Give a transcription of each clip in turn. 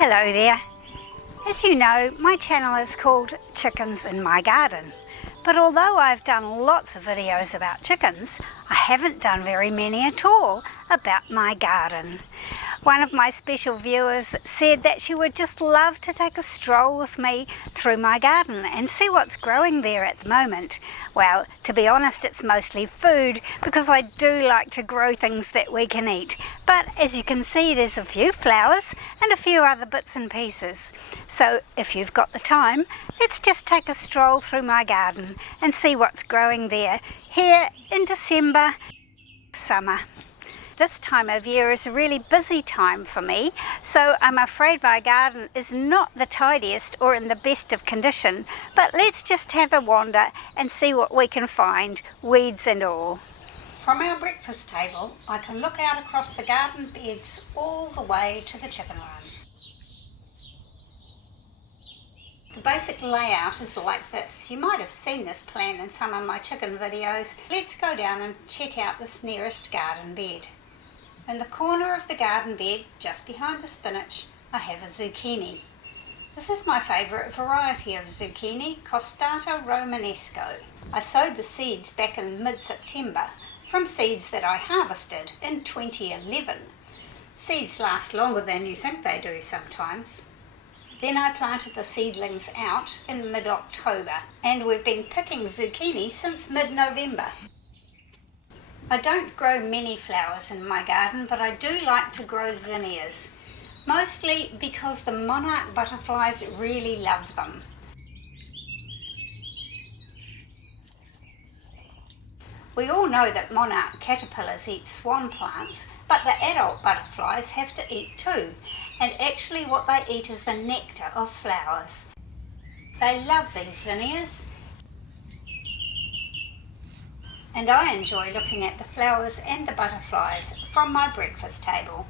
Hello there. As you know, my channel is called Chickens in My Garden. But although I've done lots of videos about chickens, I haven't done very many at all about my garden. One of my special viewers said that she would just love to take a stroll with me through my garden and see what's growing there at the moment. Well, to be honest, it's mostly food because I do like to grow things that we can eat. But as you can see, there's a few flowers and a few other bits and pieces. So if you've got the time, let's just take a stroll through my garden and see what's growing there here in December, summer. This time of year is a really busy time for me, so I'm afraid my garden is not the tidiest or in the best of condition, but let's just have a wander and see what we can find, weeds and all. From our breakfast table, I can look out across the garden beds all the way to the chicken run. The basic layout is like this. You might have seen this plan in some of my chicken videos. Let's go down and check out this nearest garden bed. In the corner of the garden bed, just behind the spinach, I have a zucchini. This is my favourite variety of zucchini, Costata Romanesco. I sowed the seeds back in mid-September from seeds that I harvested in 2011. Seeds last longer than you think they do sometimes. Then I planted the seedlings out in mid-October, and we've been picking zucchini since mid-November. I don't grow many flowers in my garden, but I do like to grow zinnias, mostly because the monarch butterflies really love them. We all know that monarch caterpillars eat swan plants, but the adult butterflies have to eat too, and actually what they eat is the nectar of flowers. They love these zinnias, and I enjoy looking at the flowers and the butterflies from my breakfast table.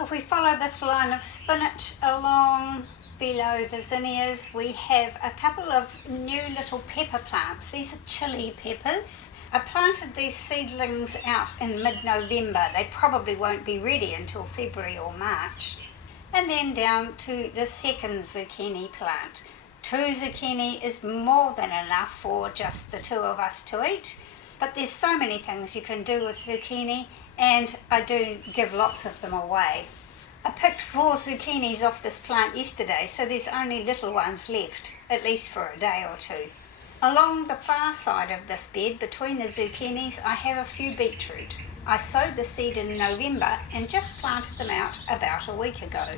If we follow this line of spinach along below the zinnias, we have a couple of new little pepper plants. These are chili peppers. I planted these seedlings out in mid-November. They probably won't be ready until February or March. And then down to the second zucchini plant. 2 zucchini is more than enough for just the 2 of us to eat, but there's so many things you can do with zucchini, and I do give lots of them away. I picked 4 zucchinis off this plant yesterday, so there's only little ones left, at least for a day or 2. Along the far side of this bed, between the zucchinis, I have a few beetroot. I sowed the seed in November and just planted them out about a week ago.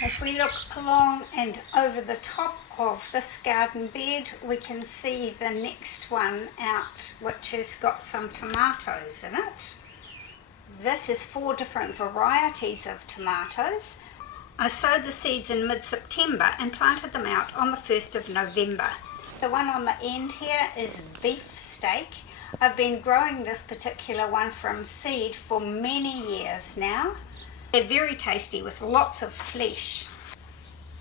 If we look along and over the top of this garden bed, we can see the next one out, which has got some tomatoes in it. This is 4 different varieties of tomatoes. I sowed the seeds in mid-September and planted them out on the 1st of November. The one on the end here is beef steak. I've been growing this particular one from seed for many years now. They're very tasty with lots of flesh.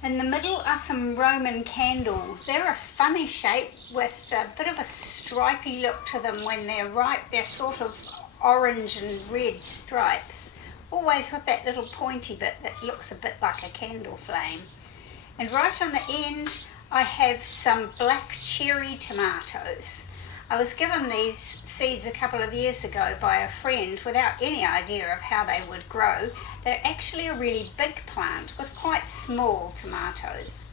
In the middle are some Roman candles. They're a funny shape with a bit of a stripy look to them when they're ripe. They're sort of orange and red stripes, always with that little pointy bit that looks a bit like a candle flame. And right on the end I have some black cherry tomatoes. I was given these seeds a couple of years ago by a friend without any idea of how they would grow. They're actually a really big plant with quite small tomatoes.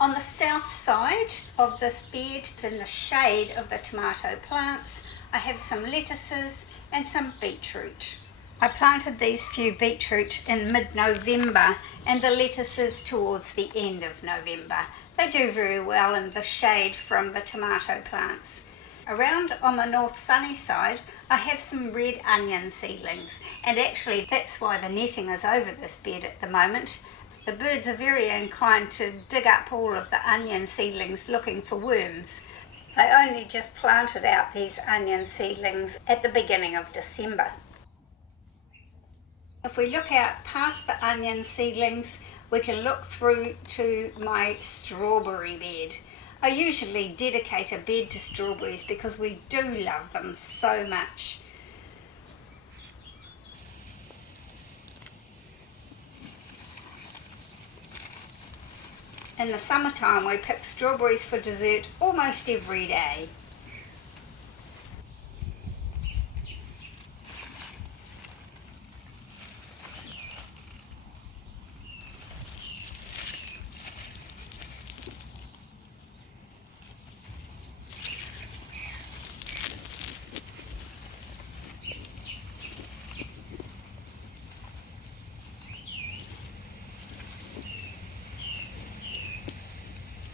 On the south side of this bed, in the shade of the tomato plants, I have some lettuces and some beetroot. I planted these few beetroot in mid-November and the lettuces towards the end of November. They do very well in the shade from the tomato plants. Around on the north sunny side, I have some red onion seedlings, and actually that's why the netting is over this bed at the moment. The birds are very inclined to dig up all of the onion seedlings looking for worms. I only just planted out these onion seedlings at the beginning of December. If we look out past the onion seedlings, we can look through to my strawberry bed. I usually dedicate a bed to strawberries because we do love them so much. In the summertime, we pick strawberries for dessert almost every day.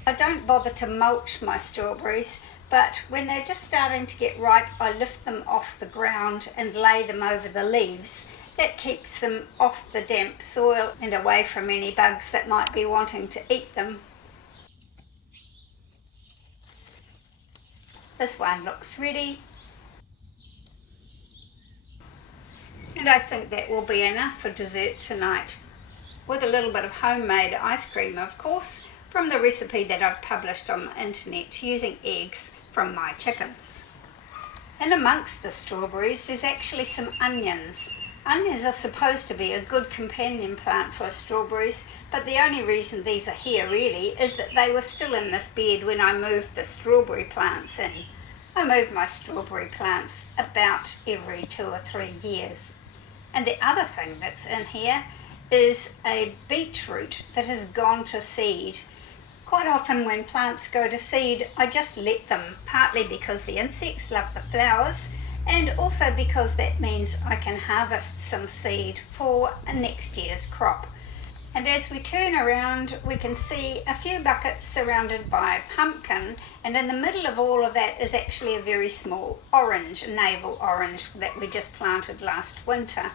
I don't bother to mulch my strawberries, but when they're just starting to get ripe, I lift them off the ground and lay them over the leaves. That keeps them off the damp soil and away from any bugs that might be wanting to eat them. This one looks ready, and I think that will be enough for dessert tonight, with a little bit of homemade ice cream, of course, from the recipe that I've published on the internet using eggs from my chickens. And amongst the strawberries there's actually some onions. Onions are supposed to be a good companion plant for strawberries, but the only reason these are here really is that they were still in this bed when I moved the strawberry plants in. I move my strawberry plants about every 2 or 3 years. And the other thing that's in here is a beetroot that has gone to seed. Quite often when plants go to seed, I just let them, partly because the insects love the flowers, and also because that means I can harvest some seed for next year's crop. And as we turn around, we can see a few buckets surrounded by pumpkin, and in the middle of all of that is actually a very small orange, navel orange, that we just planted last winter.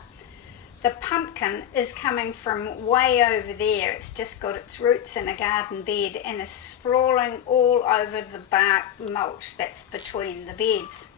The pumpkin is coming from way over there. It's just got its roots in a garden bed and is sprawling all over the bark mulch that's between the beds.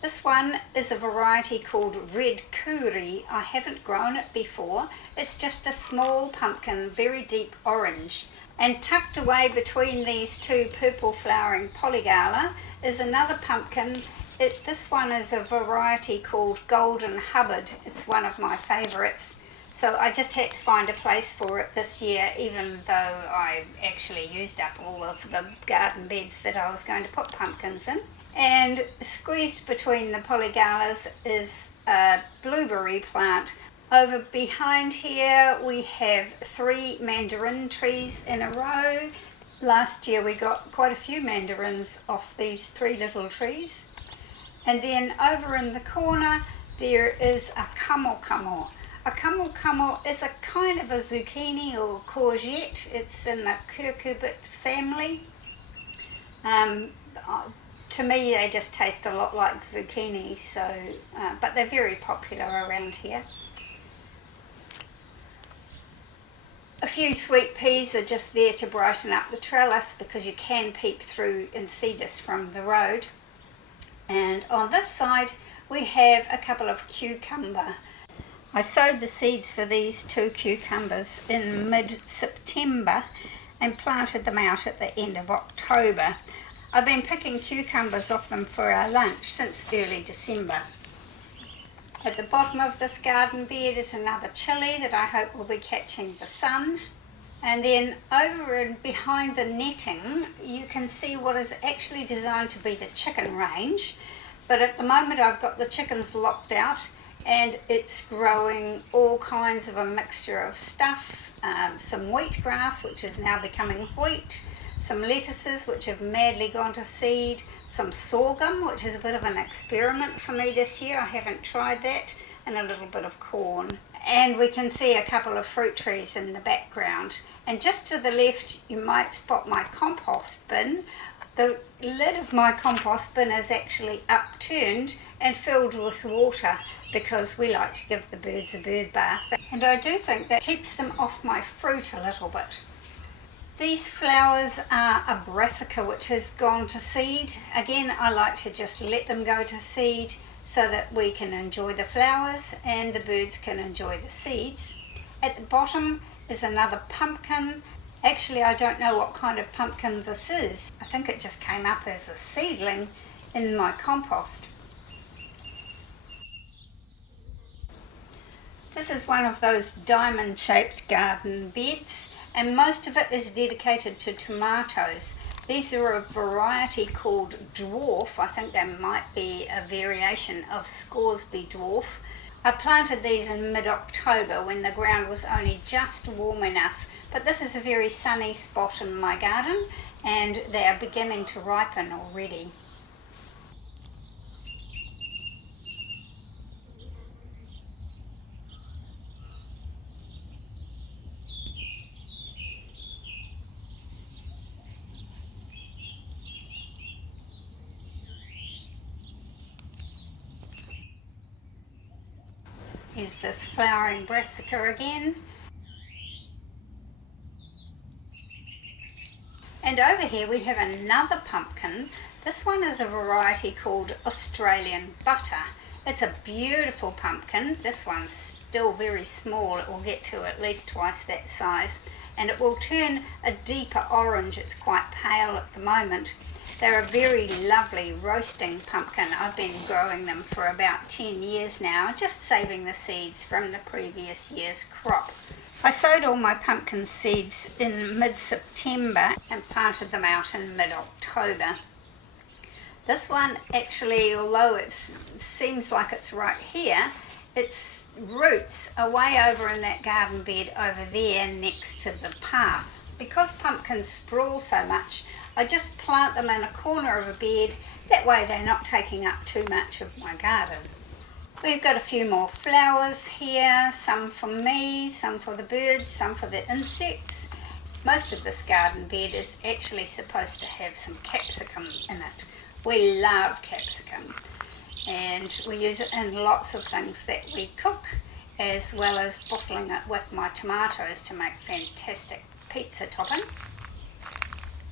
This one is a variety called Red Kuri. I haven't grown it before. It's just a small pumpkin, very deep orange. And tucked away between these two purple flowering polygala is another pumpkin. This one is a variety called Golden Hubbard. It's one of my favourites. So I just had to find a place for it this year, even though I actually used up all of the garden beds that I was going to put pumpkins in. And squeezed between the polygalas is a blueberry plant. Over behind here we have 3 mandarin trees in a row. Last year we got quite a few mandarins off these 3 little trees. And then over in the corner there is a camel. A camel is a kind of a zucchini or courgette. It's in the cucurbit family. To me they just taste a lot like zucchini, but they're very popular around here. A few sweet peas are just there to brighten up the trellis because you can peek through and see this from the road. And on this side we have a couple of cucumber. I sowed the seeds for these 2 cucumbers in mid-September and planted them out at the end of October. I've been picking cucumbers off them for our lunch since early December. At the bottom of this garden bed is another chili that I hope will be catching the sun. And then over and behind the netting you can see what is actually designed to be the chicken range, but at the moment I've got the chickens locked out and it's growing all kinds of a mixture of stuff, some wheatgrass which is now becoming wheat, some lettuces which have madly gone to seed, some sorghum which is a bit of an experiment for me this year, I haven't tried that, and a little bit of corn. And we can see a couple of fruit trees in the background. And just to the left you might spot my compost bin. The lid of my compost bin is actually upturned and filled with water because we like to give the birds a bird bath, and I do think that keeps them off my fruit a little bit. These flowers are a brassica which has gone to seed. Again, I like to just let them go to seed so that we can enjoy the flowers and the birds can enjoy the seeds. At the bottom is another pumpkin. Actually, I don't know what kind of pumpkin this is. I think it just came up as a seedling in my compost. This is one of those diamond-shaped garden beds, and most of it is dedicated to tomatoes. These are a variety called dwarf. I think they might be a variation of Scoresby dwarf. I planted these in mid-October when the ground was only just warm enough, but this is a very sunny spot in my garden and they are beginning to ripen already. Here's this flowering brassica again. And over here we have another pumpkin. This one is a variety called Australian butter. It's a beautiful pumpkin. This one's still very small. It will get to at least twice that size, and it will turn a deeper orange. It's quite pale at the moment. They're a very lovely roasting pumpkin. I've been growing them for about 10 years now, just saving the seeds from the previous year's crop. I sowed all my pumpkin seeds in mid-September and planted them out in mid-October. This one actually, although it seems like it's right here, its roots are way over in that garden bed over there next to the path. Because pumpkins sprawl so much, I just plant them in a corner of a bed. That way they're not taking up too much of my garden. We've got a few more flowers here, some for me, some for the birds, some for the insects. Most of this garden bed is actually supposed to have some capsicum in it. We love capsicum and we use it in lots of things that we cook, as well as bottling it with my tomatoes to make fantastic pizza topping.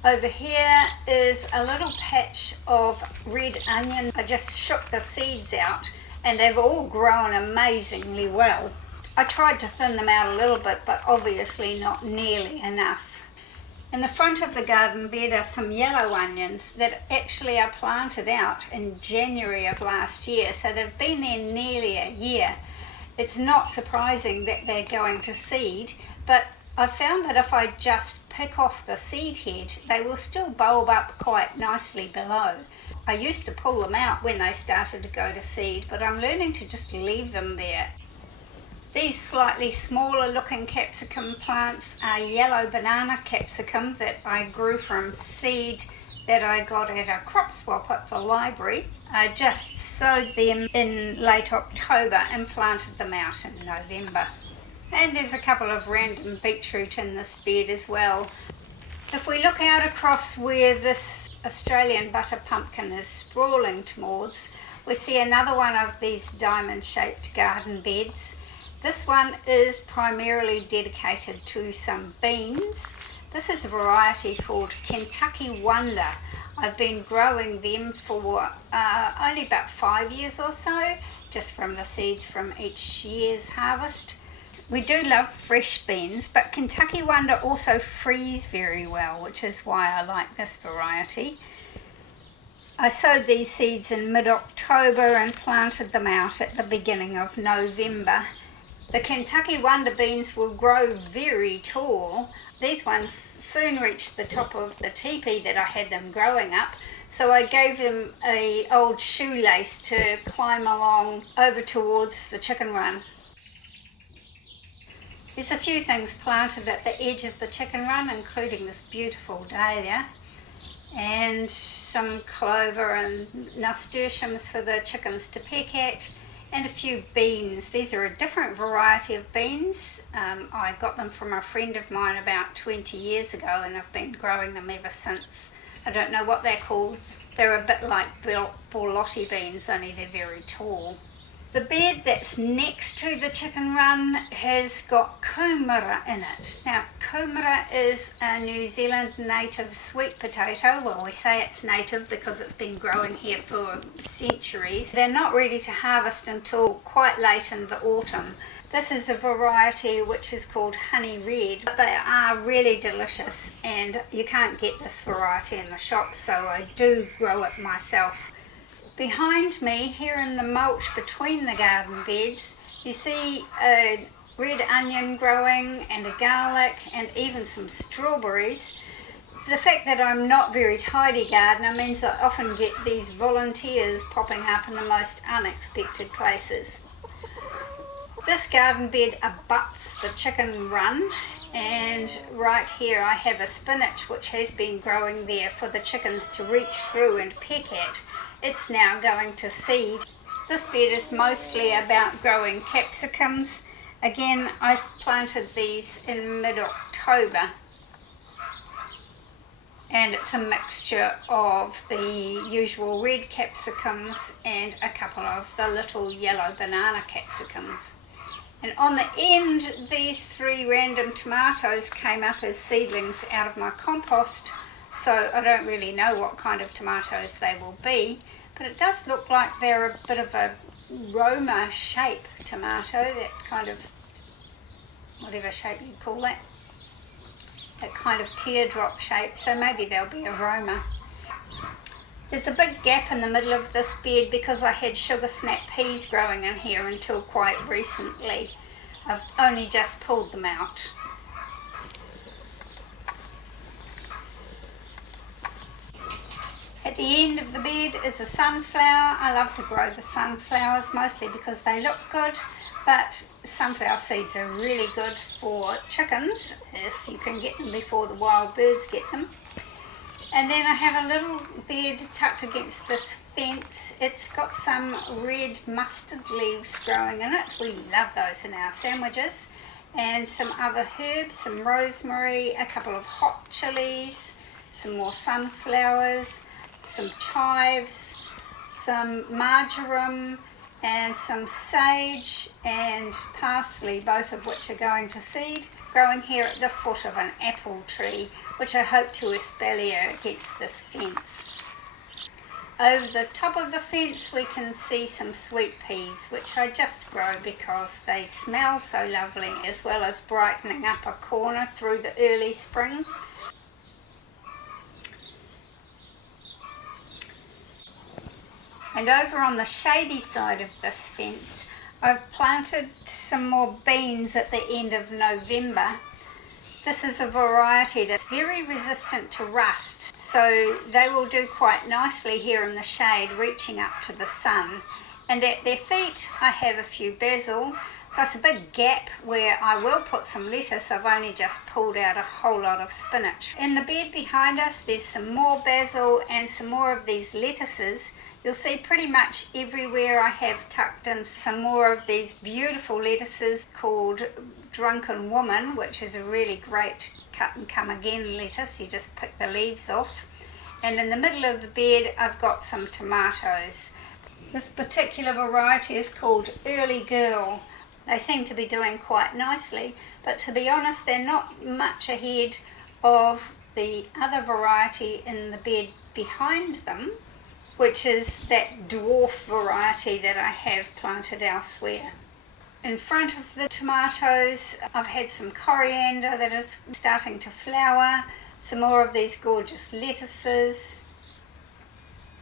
Over here is a little patch of red onion. I just shook the seeds out and they've all grown amazingly well. I tried to thin them out a little bit, but obviously not nearly enough. In the front of the garden bed are some yellow onions that actually are planted out in January of last year, so they've been there nearly a year. It's not surprising that they're going to seed, but I found that if I just pick off the seed head, they will still bulb up quite nicely below. I used to pull them out when they started to go to seed, but I'm learning to just leave them there. These slightly smaller looking capsicum plants are yellow banana capsicum that I grew from seed that I got at a crop swap at the library. I just sowed them in late October and planted them out in November. And there's a couple of random beetroot in this bed as well. If we look out across where this Australian butter pumpkin is sprawling towards, we see another one of these diamond-shaped garden beds. This one is primarily dedicated to some beans. This is a variety called Kentucky Wonder. I've been growing them for only about 5 years or so, just from the seeds from each year's harvest. We do love fresh beans, but Kentucky Wonder also freeze very well, which is why I like this variety. I sowed these seeds in mid-October and planted them out at the beginning of November. The Kentucky Wonder beans will grow very tall. These ones soon reached the top of the teepee that I had them growing up, so I gave them an old shoelace to climb along over towards the chicken run. There's a few things planted at the edge of the chicken run, including this beautiful dahlia, and some clover and nasturtiums for the chickens to peck at, and a few beans. These are a different variety of beans. I got them from a friend of mine about 20 years ago and I've been growing them ever since. I don't know what they're called. They're a bit like borlotti beans, only they're very tall. The bed that's next to the chicken run has got kumara in it. Now, kumara is a New Zealand native sweet potato. Well, we say it's native because it's been growing here for centuries. They're not ready to harvest until quite late in the autumn. This is a variety which is called honey red. They are really delicious, and you can't get this variety in the shop, so I do grow it myself. Behind me, here in the mulch between the garden beds, you see a red onion growing and a garlic and even some strawberries. The fact that I'm not very tidy gardener means I often get these volunteers popping up in the most unexpected places. This garden bed abuts the chicken run, and right here I have a spinach which has been growing there for the chickens to reach through and peck at. It's now going to seed. This bed is mostly about growing capsicums. Again, I planted these in mid-October, and it's a mixture of the usual red capsicums and a couple of the little yellow banana capsicums. And on the end, these 3 random tomatoes came up as seedlings out of my compost, so I don't really know what kind of tomatoes they will be, but it does look like they're a bit of a Roma shape tomato, that kind of, whatever shape you call that kind of teardrop shape, so maybe they'll be a Roma. There's a big gap in the middle of this bed because I had sugar snap peas growing in here until quite recently. I've only just pulled them out. At the end of the bed is a sunflower. I love to grow the sunflowers mostly because they look good, but sunflower seeds are really good for chickens if you can get them before the wild birds get them. And then I have a little bed tucked against this fence. It's got some red mustard leaves growing in it. We love those in our sandwiches. And some other herbs, some rosemary, a couple of hot chilies, some more sunflowers, some chives, some marjoram, and some sage and parsley, both of which are going to seed, growing here at the foot of an apple tree, which I hope to espalier against this fence. Over the top of the fence we can see some sweet peas, which I just grow because they smell so lovely, as well as brightening up a corner through the early spring. And over on the shady side of this fence, I've planted some more beans at the end of November. This is a variety that's very resistant to rust, so they will do quite nicely here in the shade, reaching up to the sun. And at their feet I have a few basil, plus a big gap where I will put some lettuce. I've only just pulled out a whole lot of spinach. In the bed behind us there's some more basil and some more of these lettuces. You'll see pretty much everywhere I have tucked in some more of these beautiful lettuces called Drunken Woman, which is a really great cut and come again lettuce. You just pick the leaves off. And in the middle of the bed I've got some tomatoes. This particular variety is called Early Girl. They seem to be doing quite nicely, but to be honest they're not much ahead of the other variety in the bed behind them, which is that dwarf variety that I have planted elsewhere. In front of the tomatoes I've had some coriander that is starting to flower, some more of these gorgeous lettuces.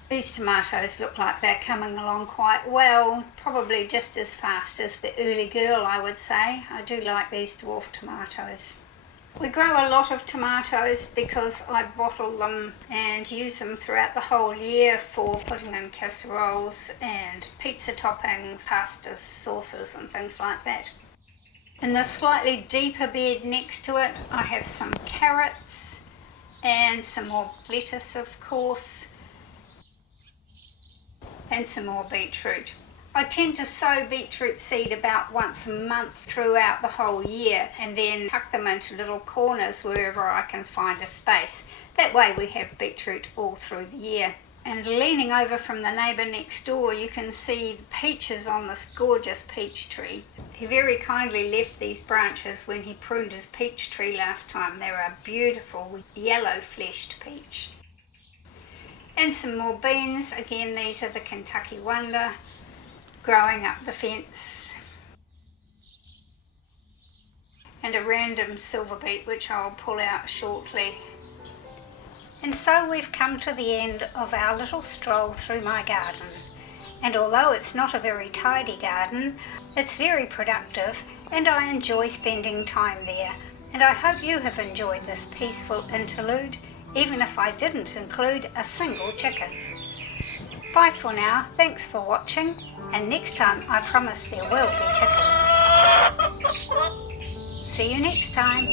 These tomatoes look like they're coming along quite well, probably just as fast as the Early Girl, I would say. I do like these dwarf tomatoes. We grow a lot of tomatoes because I bottle them and use them throughout the whole year for putting in casseroles and pizza toppings, pasta sauces and things like that. In the slightly deeper bed next to it I have some carrots and some more lettuce, of course, and some more beetroot. I tend to sow beetroot seed about once a month throughout the whole year and then tuck them into little corners wherever I can find a space. That way we have beetroot all through the year. And leaning over from the neighbour next door, you can see the peaches on this gorgeous peach tree. He very kindly left these branches when he pruned his peach tree last time. They're a beautiful yellow fleshed peach. And some more beans. Again, these are the Kentucky Wonder, growing up the fence. And a random silver beet which I'll pull out shortly. And so we've come to the end of our little stroll through my garden. And although it's not a very tidy garden, it's very productive and I enjoy spending time there. And I hope you have enjoyed this peaceful interlude, even if I didn't include a single chicken. Bye for now, thanks for watching, and next time I promise there will be chickens. See you next time.